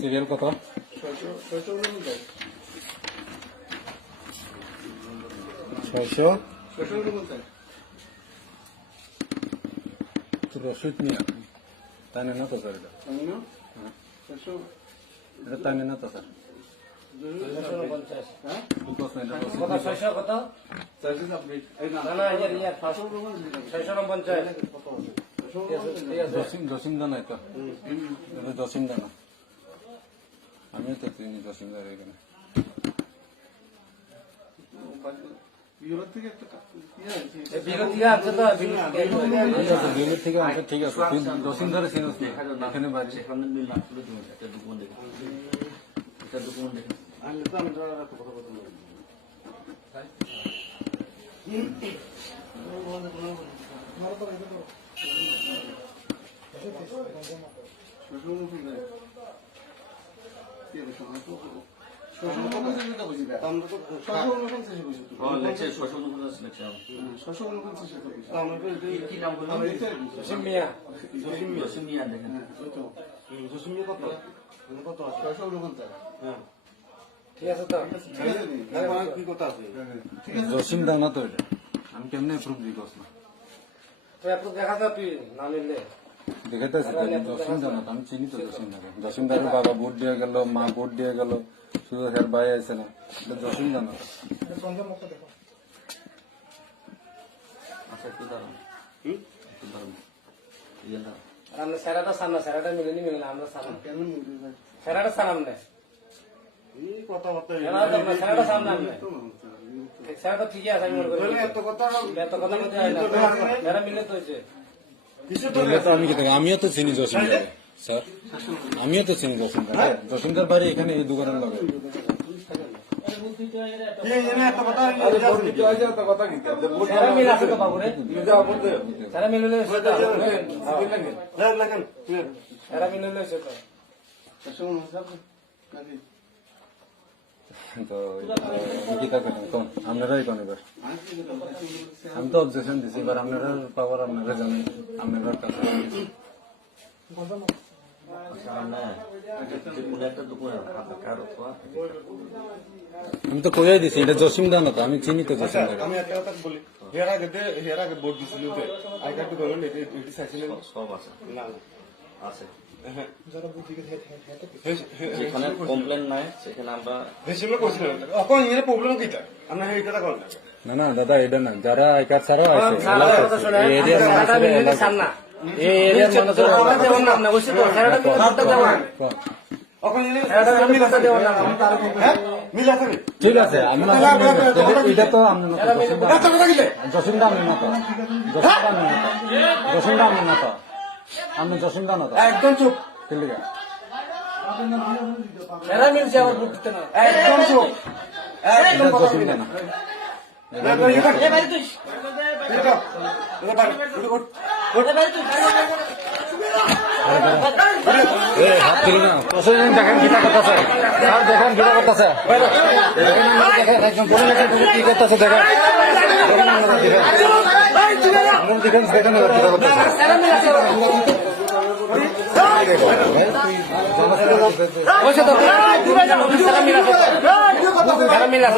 Serial কত? 600 রসিদ নিয়ে তাই না তো স্যার? এটা তাই না তো স্যার? জসিমদা নাই তো? জসিমদা না, আমিও তো চিনি জসিমদার এখানে। ঠিক আছে, জসিমদারে চিনিস এখানে বাড়ি। জসিম দানা তো এটা আমি কেমনে অ্যাপ্রুভ দিই কস না দেখাইতেছি জসিম দানা আমি চিনি তো জসিম দানা। জসিম দানার বাবা ভোট দিয়ে গেল, মা ভোট দিয়ে গেল, শুধু হের ভাই আছে না, এটা জসিম দানা। সেরাটা সামনে সেরাটা মিলেনি মিলে আমরা সামনে সেরাটা সামনে সেরাটা সামনে সেরাটা ঠিকই আছে। আমি মনে করি এত কথা এরা মিলে তো হয়েছে। আমিও তো চিনি জসিমদার স্যার, আমিও তো চিনি জসিমদার। জসিমদার বাড়ি এখানে এই দোকানের লগে। আপনারাই কোন এবার আমি তো অবজেকশন দিচ্ছি, এবার আপনারা পাওয়ার আপনারা জানেন, আপনারা কাছে আমি তো কইয়াই দিছি এটা জসিম দানা তো, আমি চিনি তো জসিম দানা। আমি একটা কথা বলি, হেয়ার আগে ভোট দিছিল যে আই কার্ড ধরুন এটি চাইছিলেন সব আছে না আছে যেখানে কমপ্লেন নাই সেখানে আমরা হিসেবে করছিলাম। এখন এর প্রবলেম কিটা আমরা এই কথা করেন না না দাদা এটা না, যারা আই কার্ড ছাড়াও আছে ঠিক আছে। এটা তো জসিম দা না তো, জসিম দা না তো, আপনি জসিম দা না তো একদম চুপ ঠিক আছে। এরা মিলছে আমার ভোট দিতে না একদম চুপ একদম কথা জসিম দা না হাত তুলি না প্রশাসন দেখেন কিটা করতেছে, আর দেখেন কিটা করতেছে, একজন বলে লেখেন কি করতেছে দেখেন দেখেন দেখেন কিটা করতেছে। মিলা